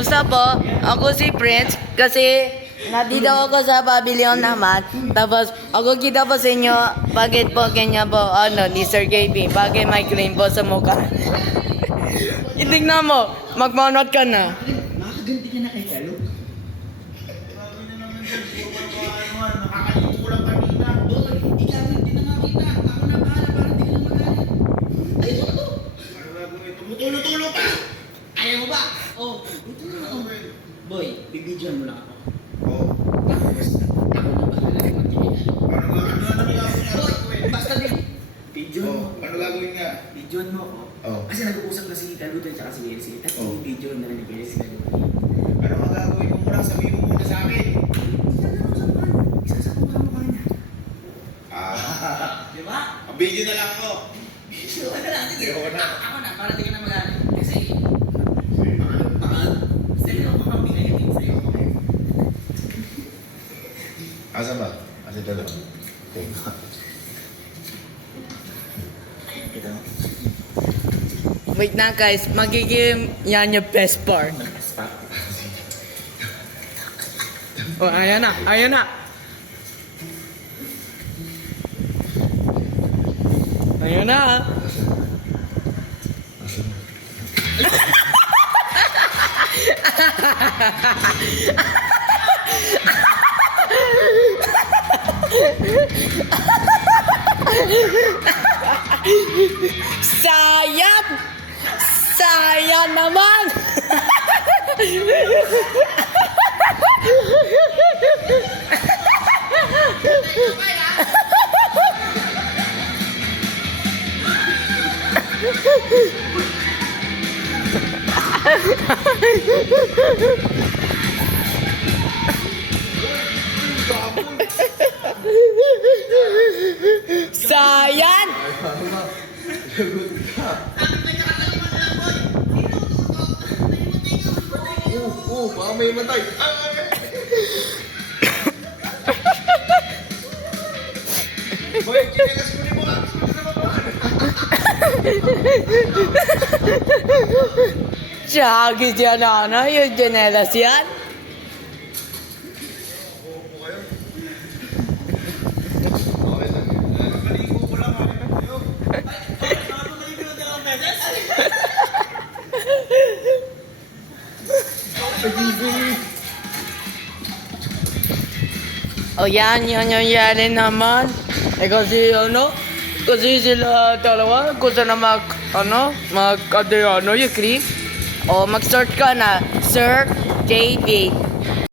Kumusta po? Ako si Prince kasi nandito ako sa pavilion naman. Tapos ako kita po sa inyo bakit po kanya po ni Sir KB. Bakit may cream po sa mukha. Itignan mo, magmanot ka na. Nakakaganti ka na kay Kalo. Nakakalimutan ko lang kanina. Doon, ikaw hindi na makita. Ako na bahala, parang hindi ka na magalit. Ay, ito. Ano gagawin? Tumutulo-tulo ka! Ayaw mo ba? Oh, ito na ako. Boy, bibidyoan mo lang ako. Oo. Ako na bahala kay Martin. Ano gagawin nga? Boy, basta din. Bidyoan mo. Ano gagawin nga? Bidyoan mo ako. Oh. Kasi nag-uusap na si Kaluto at si Elsie. At video na rin ni si Kaluto. Ano ang gagawin mo muna? Sabihin mo muna sa akin. Isasama mo ka niya. Di ba? Video na lang ako. Video ka na lang. Ako na, para di ka na magalit. Kasi, sa'yo ako kambingay din sa'yo. Asa ba? Asa dalawa? Okay. Ito. Wait na guys, magiging yan yung best part. Oh, ayan na, ayan na. Ayan na. Sayang! Sayang naman! Sayang! Baka may matay. Boy, kinilas ko ni mo. Tsagis yan yung jenelas yan. O yan yung nangyari naman. Kasi sila dalawa, gusto na yung cream. O mag-search ka na, Sir JB.